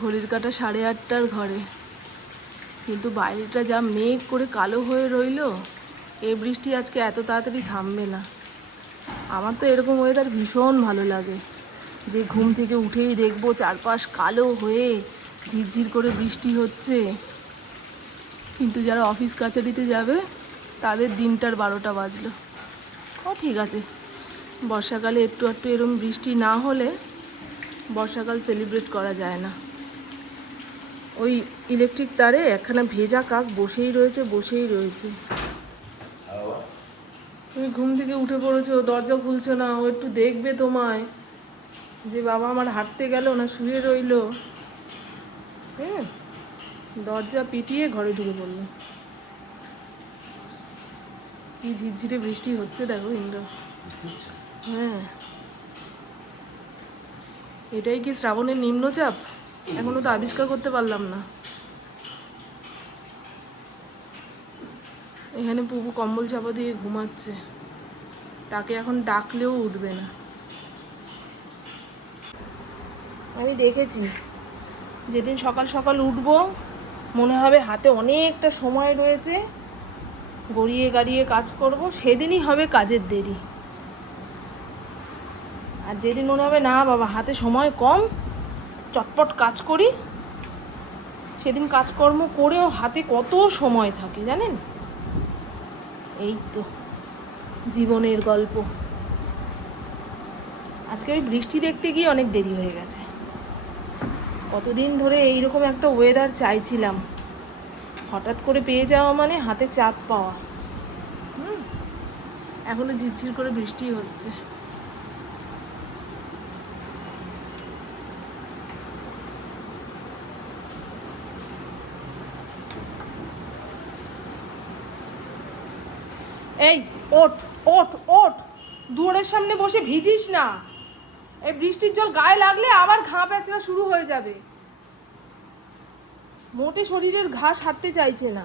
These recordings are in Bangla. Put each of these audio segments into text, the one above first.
ঘড়ির কাটা সাড়ে আটটার ঘরে। কিন্তু বাইরেটা যা মেঘ করে কালো হয়ে রইল এই বৃষ্টি আজকে এত তাড়াতাড়ি থামবে না। আমার তো এরকম ওয়েদার ভীষণ ভালো লাগে। যে ঘুম থেকে উঠেই দেখব চারপাশ কালো হয়ে ঝিরঝির করে বৃষ্টি হচ্ছে। কিন্তু যারা অফিস কাছারিতে যাবে, তাদের দিনটার বারোটা বাজলো। ও, ঠিক আছে। বর্ষাকালে একটু একটু এরম বৃষ্টি না হলে বর্ষাকাল সেলিব্রেট করা যায় না। ওই ইলেকট্রিক তারে একখানা ভেজা কাক বসেই রয়েছে বসেই রয়েছে। তুমি ঘুম থেকে উঠে পড়েছো, দরজা খুলছো না, ও একটু দেখবে তোমায়। যে বাবা আমার হাঁটতে গেল না, শুয়ে রইল। হ্যাঁ দরজা পিটিয়ে ঘরে ঢুকে পড়ল। কি ঝিরঝিরে বৃষ্টি হচ্ছে, দেখো ইন্দ্র। হ্যাঁ। এটাই কি শ্রাবণের নিম্নচাপ? এখনও তো আবিষ্কার করতে পারলাম না। এখানে পুবু কম্বল চাপা দিয়ে ঘুমাচ্ছে। তাকে এখন ডাকলেও উঠবে না। আমি দেখেছি, যেদিন সকাল সকাল উঠবো, মনে হবে হাতে অনেকটা সময় রয়েছে, গড়িয়ে গাড়িয়ে কাজ করব, সেদিনই হবে কাজের দেরি। আর যেদিন মনে হবে, না বাবা, হাতে সময় কম চটপট কাজ করি। সেদিন কাজকর্ম করেও হাতে কত সময় থাকে জানেন? এই তো জীবনের গল্প। আজকে ওই বৃষ্টি দেখতে গিয়ে অনেক দেরি হয়ে গেছে। কতদিন ধরে এইরকম একটা ওয়েদার চাইছিলাম। হঠাৎ করে পেয়ে যাওয়া মানে হাতে চাঁদ পাওয়া। হুম, এখনও ঝিরঝির করে বৃষ্টি হচ্ছে এই ওঠ ওঠ ওঠ। দুয়ারের সামনে বসে ভিজিস না। এই বৃষ্টির জল গায়ে লাগলে আবার ঘা প্যাচড়া শুরু হয়ে যাবে। মোটে শরীরের ঘাস হাঁটতে চাইছে না।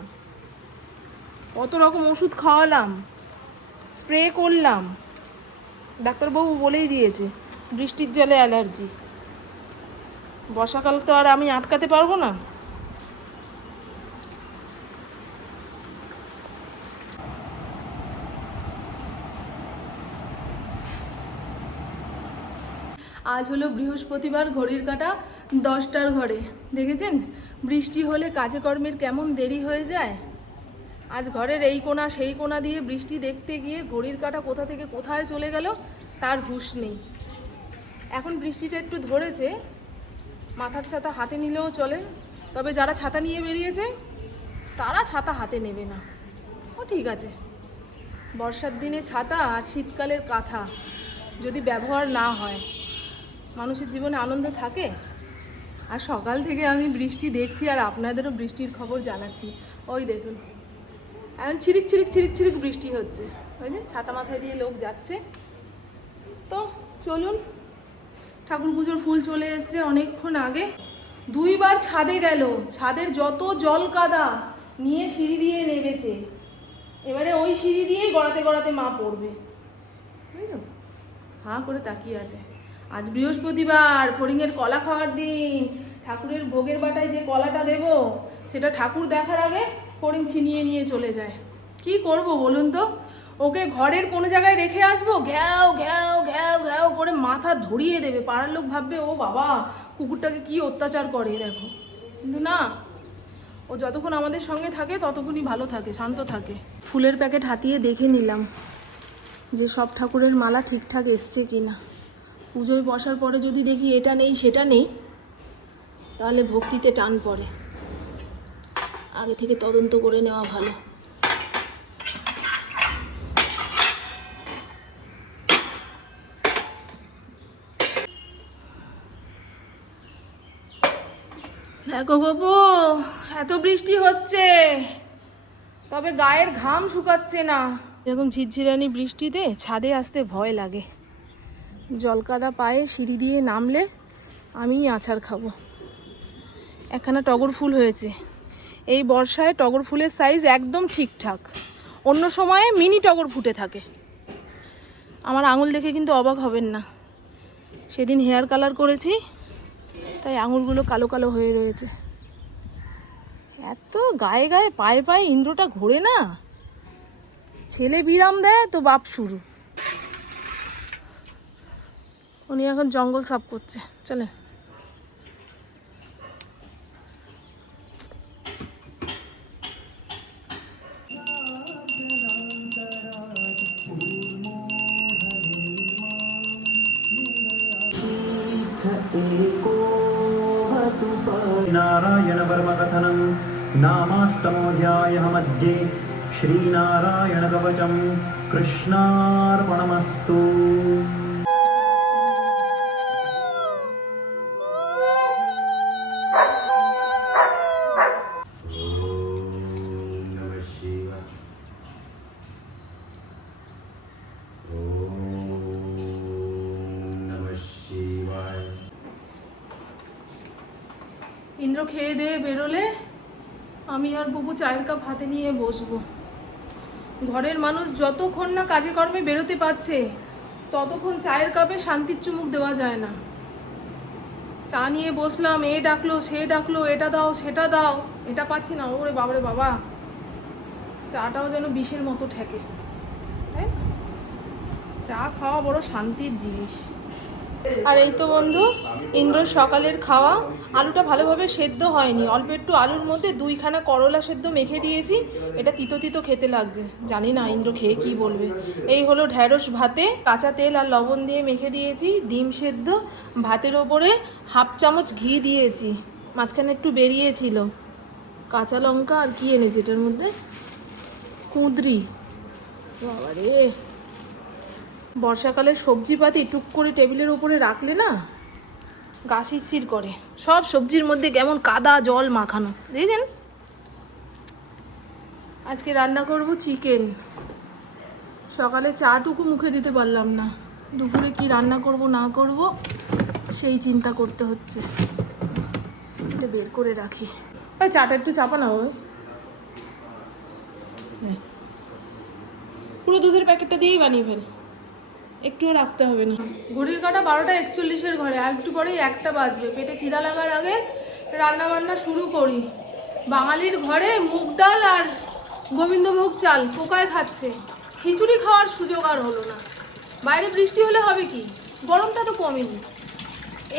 কত রকম ওষুধ খাওয়ালাম, স্প্রে করলাম। ডাক্তারবাবু বলেই দিয়েছে, বৃষ্টির জলে অ্যালার্জি। বর্ষাকাল তো আর আমি আটকাতে পারব না। আজ হলো বৃহস্পতিবার, ঘড়ির কাটা দশটার ঘরে। দেখেছেন? বৃষ্টি হলে কাজে কর্মের কেমন দেরি হয়ে যায়? আজ ঘরের এই কোণা সেই কোণা দিয়ে বৃষ্টি দেখতে গিয়ে ঘড়ির কাটা কোথা থেকে কোথায় চলে গেল, তার হুঁশ নেই। এখন বৃষ্টিটা একটু ধরেছে, মাথার ছাতা হাতে নিলেও চলে। তবে যারা ছাতা নিয়ে বেরিয়েছে, তারা ছাতা হাতে নেবে না। ও ঠিক আছে। বর্ষার দিনে ছাতা আর শীতকালের কাঁথা যদি ব্যবহার না হয়। মানুষের জীবনে আনন্দ থাকে? আর সকাল থেকে আমি বৃষ্টি দেখছি আর আপনাদেরও বৃষ্টির খবর জানাচ্ছি। ওই দেখুন। এখন ছিরিক ছিরিক ছিরিক ছিরিক বৃষ্টি হচ্ছে। ওই যে ছাতা মাথায় দিয়ে লোক যাচ্ছে। তো চলুন, ঠাকুর পুজোর ফুল চলে এসছে অনেকক্ষণ আগে। দুইবার ছাদে গেল। ছাদের যত জল কাদা নিয়ে সিঁড়ি দিয়ে নেমেছে। এবারে ওই সিঁড়ি দিয়েই গড়াতে গড়াতে মা পড়বে। বুঝছ? হাঁ করে তাকিয়ে আছে। আজ বৃহস্পতিবার, ফড়িংয়ের কলা খাওয়ার দিন। ঠাকুরের ভোগের বাটায় যে কলাটা দেব, সেটা ঠাকুর দেখার আগে ফড়িং ছিনিয়ে নিয়ে চলে যায়। কি করব বলুন তো? ওকে ঘরের কোনো জায়গায় রেখে আসব? ঘ্যাও ঘ্যাও ঘ্যাও ঘ্যাও করে মাথা ধরিয়ে দেবে। পাড়ার লোক ভাববে, ও বাবা, কুকুরটাকে কি অত্যাচার করে? দেখো। কিন্তু না, ও যতক্ষণ আমাদের সঙ্গে থাকে, ততক্ষণই ভালো থাকে, শান্ত থাকে। ফুলের প্যাকেট হাতিয়ে দেখে নিলাম যে সব ঠাকুরের মালা ঠিকঠাক এসছে কি না পুজোয় বসার পরে যদি দেখি এটা নেই, সেটা নেই, তাহলে ভক্তিতে টান পড়ে। আগে থেকে তদন্ত করে নেওয়া ভালো। দেখো গপু এত বৃষ্টি হচ্ছে, তবে গায়ের ঘাম শুকাচ্ছে না। এরকম ঝিরঝিরানি বৃষ্টিতে ছাদে আসতে ভয় লাগে। জলকাদা পায়ে সিঁড়ি দিয়ে নামলে আমিই আছাড় খাব। একখানা টগর ফুল হয়েছে। এই বর্ষায় টগর ফুলের সাইজ একদম ঠিকঠাক। অন্য সময়ে মিনি টগর ফুটে থাকে। আমার আঙুল দেখে কিন্তু অবাক হবেন না। সেদিন হেয়ার কালার করেছি, তাই আঙুলগুলো কালো কালো হয়ে রয়েছে। এত গায়ে গায়ে পায়ে পায়ে ইন্দ্রটা ঘোরে না। ছেলে বিরাম দেয়, তো বাপ শুরু। উনি এখন জঙ্গল সাফ করছে চলে नारायणवर्मकथनं नामाष्टमोऽध्यायः मध्ये श्रीनारायणकवचं कृष्णार्पणमस्तु ইন্দ্র খেয়ে দিয়ে বেরোলে আমি আর বুবু চায়ের কাপ হাতে নিয়ে বসবো। ঘরের মানুষ যতক্ষণ না কাজে কর্মে বেরোতে পারছে, ততক্ষণ চায়ের কাপে শান্তির চুমুক দেওয়া যায় না। চা নিয়ে বসলাম, এ ডাকলো, সে ডাকলো, এটা দাও, সেটা দাও, এটা পাচ্ছি না, ওরে বাবারে বাবা। চাটাও যেন বিষের মতো ঠেকে। তাই? চা খাওয়া বড় শান্তির জিনিস। আর এই তো বন্ধু, ইন্দ্রর সকালের খাওয়া। আলুটা ভালোভাবে সেদ্ধ হয়নি। অল্প একটু আলুর মধ্যে দুইখানা করলা সেদ্ধ মেখে দিয়েছি। এটা তিতো তিতো খেতে লাগছে। জানি না ইন্দ্র খেয়ে কি বলবে। এই হলো ঢ্যাঁড়স ভাতে। কাঁচা তেল আর লবণ দিয়ে মেখে দিয়েছি। ডিম সেদ্ধ। ভাতের ওপরে হাফ চামচ ঘি দিয়েছি। মাঝখানে একটু বেরিয়েছিল। কাঁচা লঙ্কা আর কি এনেছি এটার মধ্যে? কুঁদরি। বাবারে! বর্ষাকালে সবজিপাতি টুক করে টেবিলের উপরে রাখলে না গা শিরশির করে। সব সবজির মধ্যে কেমন কাদা জল মাখানো। দেখছেন? আজকে রান্না করব চিকেন। সকালে চাটুকু মুখে দিতে পারলাম না। দুপুরে কি রান্না করব, না করব, সেই চিন্তা করতে হচ্ছে। এটা বের করে রাখি। ওই চাটা একটু চাপা না ওই। পুরো দুধের প্যাকেটটা দিয়েই বানিয়ে ফেল। একটুও রাখতে হবে না। ঘড়ির কাটা বারোটা একচল্লিশের ঘরে, আর একটু পরেই একটা বাজবে। পেটে খিদা লাগার আগে রান্না বান্না শুরু করি। বাঙালির ঘরে মুগ ডাল আর গোবিন্দভোগ চাল পোকায় খাচ্ছে। খিচুড়ি খাওয়ার সুযোগ আর হলো না। বাইরে বৃষ্টি হলে হবে কি? গরমটা তো কমেনি।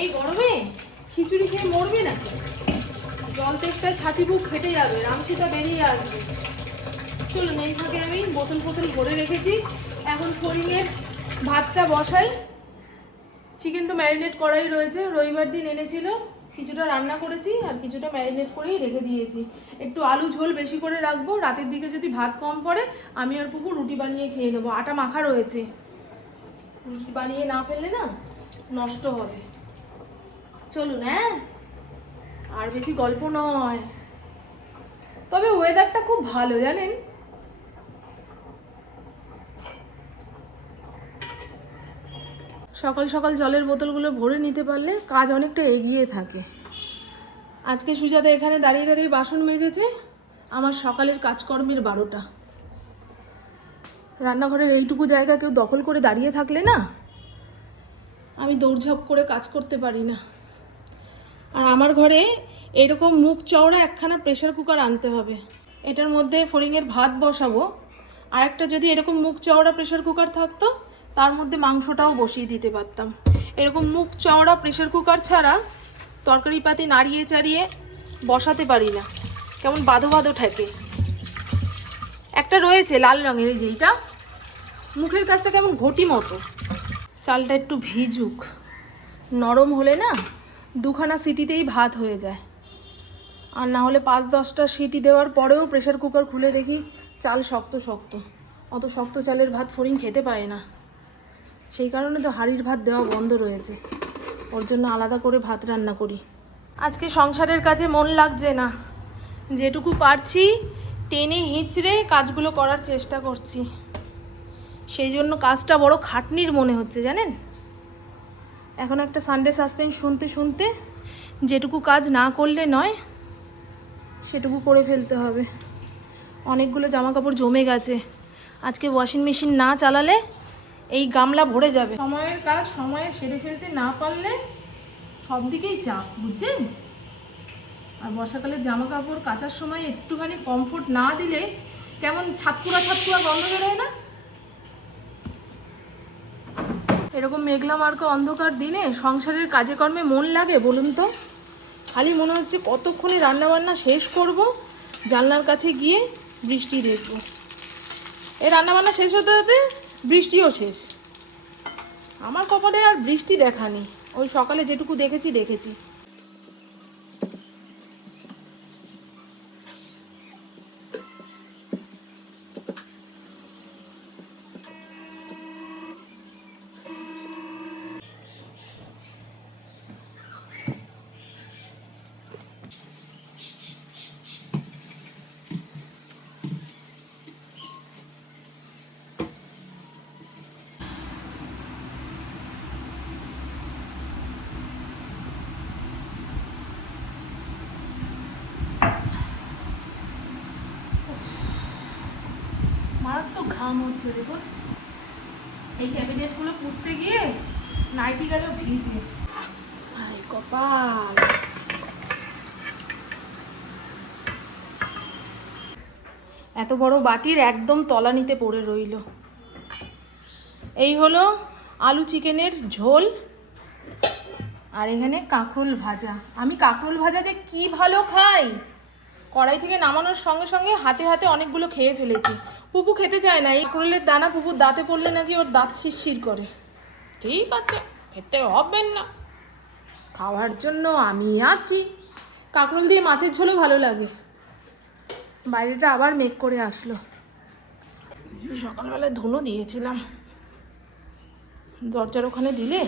এই গরমে খিচুড়ি খেয়ে মরবি না জল তেষ্টায় ছাতি বুক ফেটে যাবে, রামসিটা বেরিয়ে আসবে। চলুন, এই ফাঁকে আমি বোতল ফোতল ভরে রেখেছি। এখন ফড়িংয়ের ভাতটা বসাই। চিকেন তো ম্যারিনেট করাই রয়েছে। রবিবার দিন এনেছিল। কিছুটা রান্না করেছি আর কিছুটা ম্যারিনেট করেই রেখে দিয়েছি। একটু আলু ঝোল বেশি করে রাখব। রাতের দিকে যদি ভাত কম পড়ে, আমি আর পুকুর রুটি বানিয়ে খেয়ে নেব। আটা মাখা রয়েছে। রুটি বানিয়ে না ফেললে না নষ্ট হবে। চলুন হ্যাঁ? আর বেশি গল্প নয়। তবে ওয়েদারটা খুব ভালো, জানেন? সকাল সকাল জলের বোতলগুলো ভরে নিতে পারলে কাজ অনেকটা এগিয়ে থাকে। আজকে সুজাতা এখানে দাঁড়িয়ে দাঁড়িয়ে বাসন মেজেছে, আমার সকালের কাজকর্মের বারোটা। রান্নাঘরের এইটুকু জায়গা কেউ দখল করে দাঁড়িয়ে থাকলে না, আমি দৌড়ঝাঁপ করে কাজ করতে পারি না। আর আমার ঘরে এরকম মুখ চওড়া একখানা প্রেশার কুকার আনতে হবে। এটার মধ্যে ফড়িংয়ের ভাত বসাবো, আর একটা যদি এরকম মুখ চওড়া প্রেশার কুকার থাকতো তার মধ্যে মাংসটাও বসিয়ে দিতে পারতাম। এরকম মুখ চওড়া প্রেশার কুকার ছাড়া তরকারি পাতি নাড়িয়ে চাড়িয়ে বসাতে পারি না। কেমন বাঁধো বাঁধো ঠেকে। একটা রয়েছে লাল রঙের, এই যেইটা মুখের কাজটা কেমন ঘটি মতো। চালটা একটু ভিজুক। নরম হলে না দুখানা সিটিতেই ভাত হয়ে যায়। আর না হলে পাঁচ দশটা সিটি দেওয়ার পরেও প্রেশার কুকার খুলে দেখি চাল শক্ত শক্ত। অত শক্ত চালের ভাত ফড়িং খেতে পারে না। সেই কারণে তো হাঁড়ির ভাত দেওয়া বন্ধ রয়েছে। ওর জন্য আলাদা করে ভাত রান্না করি। আজকে সংসারের কাজে মন লাগছে না। যেটুকু পারছি, টেনে হিঁচড়ে কাজগুলো করার চেষ্টা করছি। সেই জন্য কাজটা বড় খাটনির মনে হচ্ছে, জানেন? এখন একটা সানডে সাসপেন্স শুনতে শুনতে যেটুকু কাজ না করলে নয়, সেটুকু করে ফেলতে হবে। অনেকগুলো জামা কাপড় জমে গেছে। আজকে ওয়াশিং মেশিন না চালালে এই গামলা ভরে যাবে। সময়ের কাজ সময়ে সেরে ফেলতে না পারলে সব দিকেই চাপ, বুঝছেন? আর বর্ষাকালে জামা কাপড় কাচার সময় একটুখানি কমফোর্ট না দিলে কেমন ছাতকুড়া ছাতকুড়া গন্ধ বেরোয় না? এরকম মেঘলা মার্কা অন্ধকার দিনে সংসারের কাজে কর্মে মন লাগে বলুন তো? খালি মনে হচ্ছে কতক্ষণে রান্নাবান্না শেষ করব, জানলার কাছে গিয়ে বৃষ্টি দেখব। এই রান্নাবান্না শেষ হতে হতে বৃষ্টিও শেষ। আমার কপালে আর বৃষ্টি দেখানি ওই সকালে যেটুকু দেখেছি দেখেছি। ঘাম হচ্ছে, দেখুন। এই ক্যাবিনেটগুলো পুষতে গিয়ে নাইটি গেল ভিজে। কপাল। এত বড় বাটির একদম তলানিতে পড়ে রইল। এই হলো আলু চিকেনের ঝোল, আর এখানে কাঁকরোল ভাজা। আমি কাঁকরোল ভাজা যে কি ভালো খাই! কড়াই থেকে নামানোর সঙ্গে সঙ্গে হাতে হাতে অনেকগুলো খেয়ে ফেলেছি। পুপু খেতে চায় না এই কাঁকরোলের দানা পুপুর দাঁতে পড়লে নাকি ওর দাঁত শিরশির করে। ঠিক আছে খেতে হবেন না। খাওয়ার জন্য আমি আছি। কাঁকরোল দিয়ে মাছের ঝোলও ভালো লাগে। বাইরেটা আবার মেঘ করে আসলো। সকালবেলায় ধুনো দিয়েছিলাম। দরজার ওখানে দিলে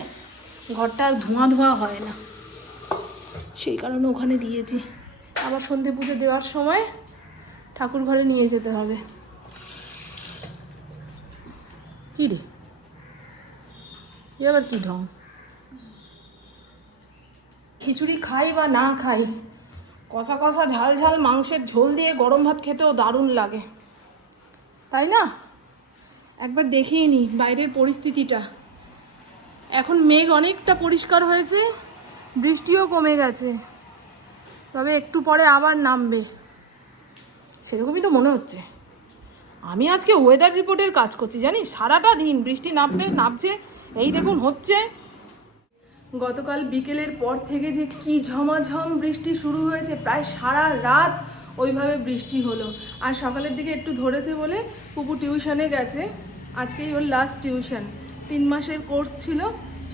ঘরটা আর ধোঁয়া ধোঁয়া হয় না। সেই কারণে ওখানে দিয়েছি। আবার সন্ধে পুজো দেওয়ার সময় ঠাকুর ঘরে নিয়ে যেতে হবে। কি রে এ আবার কি ঢং? খিচুড়ি খাই বা না খাই, কষা কষা ঝাল ঝাল মাংসের ঝোল দিয়ে গরম ভাত খেতেও দারুণ লাগে। তাই না? একবার দেখিয়ে নি বাইরের পরিস্থিতিটা। এখন মেঘ অনেকটা পরিষ্কার হয়েছে, বৃষ্টিও কমে গেছে, তবে একটু পরে আবার নামবে। সেরকমই তো মনে হচ্ছে। আমি আজকে ওয়েদার রিপোর্টের কাজ করছি, জানিস? সারাটা দিন বৃষ্টি নামবে, নামছে, এই দেখুন হচ্ছে। গতকাল বিকেলের পর থেকে যে কি ঝমাঝম বৃষ্টি শুরু হয়েছে, প্রায় সারা রাত ওইভাবে বৃষ্টি হলো। আর সকালের দিকে একটু ধরেছে বলে পুপু টিউশনে গেছে। আজকেই ওর লাস্ট টিউশন। তিন মাসের কোর্স ছিল,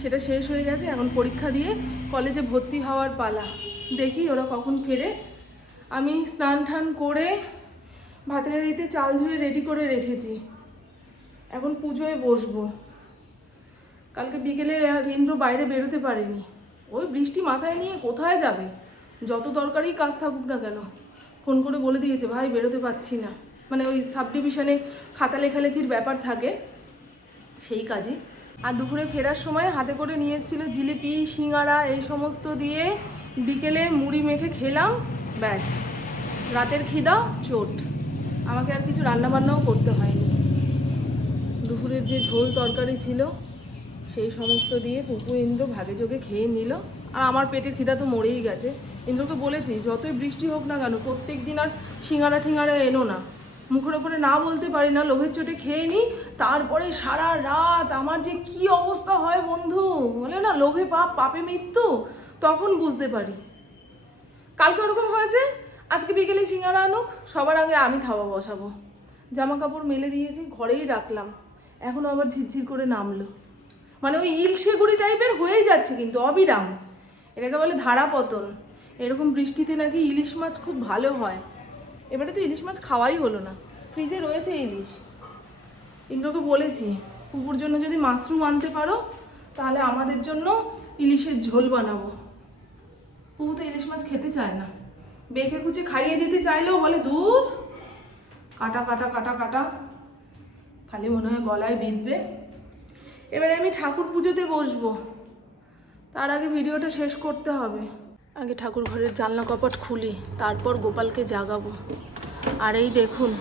সেটা শেষ হয়ে গেছে, এখন পরীক্ষা দিয়ে কলেজে ভর্তি হওয়ার পালা। দেখি ওরা কখন ফেরে। আমি স্নান টান করে ভাতের হাঁড়িতে চাল ধুয়ে রেডি করে রেখেছি। এখন পুজোয় বসবো। কালকে বিকেলে ইন্দ্র বাইরে বেরোতে পারেনি। ওই বৃষ্টি মাথায় নিয়ে কোথায় যাবে? যত দরকারি কাজ থাকুক না কেন। ফোন করে বলে দিয়েছে, ভাই, বেরোতে পারছি না। মানে ওই সাব ডিভিশনে খাতা লেখালেখির ব্যাপার থাকে, সেই কাজে। আর দুপুরে ফেরার সময় হাতে করে নিয়েছিল জিলিপি, সিঙ্গারা, এই সমস্ত দিয়ে বিকেলে মুড়ি মেখে খেলাম, ব্যাস। রাতের খিদা, চোট। আমাকে আর কিছু রান্নাবান্নাও করতে হয়নি। দুপুরের যে ঝোল তরকারি ছিল, সেই সমস্ত দিয়ে পুপু ইন্দ্র ভাগে যোগে খেয়ে নিল। আর আমার পেটের খিদা তো মরেই গেছে। ইন্দ্রকে বলেছি, যতই বৃষ্টি হোক না কেন, প্রত্যেক দিন আর সিঙ্গারা ঠিঙ্গারা এনো না। মুখের ওপরে না বলতে পারি না, লোভের চোটে খেয়ে নিই তারপরে সারা রাত আমার যে কি অবস্থা হয় বন্ধু? বলে না, লোভে পাপ, পাপে মৃত্যু? তখন বুঝতে পারি। কালকে ওরকম হয়েছে? আজকে বিকেলে সিঙ্গারা আনুক, সবার আগে আমি থাবা বসাবো। জামা কাপড় মেলে দিয়েছি, ঘরেই রাখলাম। এখনও আবার ঝিরঝির করে নামলো। মানে ওই ইলশেগুড়ি টাইপের হয়েই যাচ্ছে কিন্তু, অবিরাম। এটাকে বলে ধারা পতন। এরকম বৃষ্টিতে নাকি ইলিশ মাছ খুব ভালো হয়। এবারে তো ইলিশ মাছ খাওয়াই হলো না। ফ্রিজে রয়েছে ইলিশ। ইন্দ্রকে বলেছি, পুকুর জন্য যদি মাশরুম আনতে পারো, তাহলে আমাদের জন্য ইলিশের ঝোল বানাবো। পুকু তো ইলিশ মাছ খেতে চায় না। বেঁচে কুচে খাইয়ে দিতে চাইলেও বলে, দূর, কাটা কাটা কাটা কাটা। খালি মনে হয় গলায় বিঁধবে। এবারে আমি ঠাকুর পুজোতে বসবো। তার আগে ভিডিওটা শেষ করতে হবে। আগে ঠাকুর ঘরের জানলা কপাট খুলি, তারপর গোপালকে জাগাবো। আর এই দেখুন,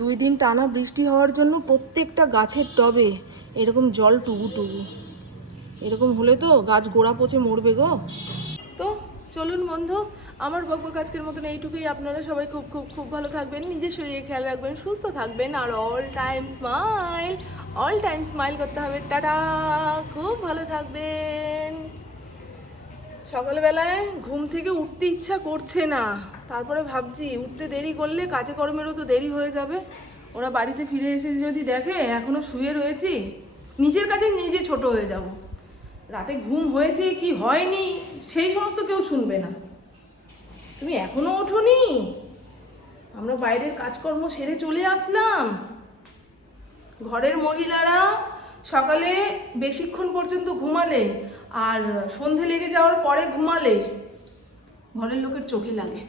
দুই দিন টানা বৃষ্টি হওয়ার জন্য প্রত্যেকটা গাছের টবে এরকম জল টুবু টুবু। এরকম হলে তো গাছ গোড়া পচে মরবে গো। চলুন বন্ধু, আমার বক্য কাজকের মতন এইটুকুই। আপনারা সবাই খুব খুব খুব ভালো থাকবেন, নিজের শরীরে খেয়াল রাখবেন, সুস্থ থাকবেন, আর all time smile all time smile করতে হবে। টাটা, খুব ভালো থাকবেন। সকালবেলায় ঘুম থেকে উঠতে ইচ্ছা করছে না, তারপরে ভাবছি, উঠতে দেরি করলে কাজে কর্মেরও তো দেরি হয়ে যাবে। ওরা বাড়িতে ফিরে এসে যদি দেখে, এখনও শুয়ে রয়েছি, নিজের কাছে নিজে ছোট হয়ে যাব। রাতে ঘুম হয়েছে কি হয়নি, সেই সমস্ত কেউ শুনবে না। তুমি এখনও ওঠোনি? আমরা বাইরের কাজকর্ম সেরে চলে আসলাম। ঘরের মহিলারা সকালে বেশিক্ষণ পর্যন্ত ঘুমালে আর সন্ধে লেগে যাওয়ার পরে ঘুমালে। ঘরের লোকের চোখে লাগে।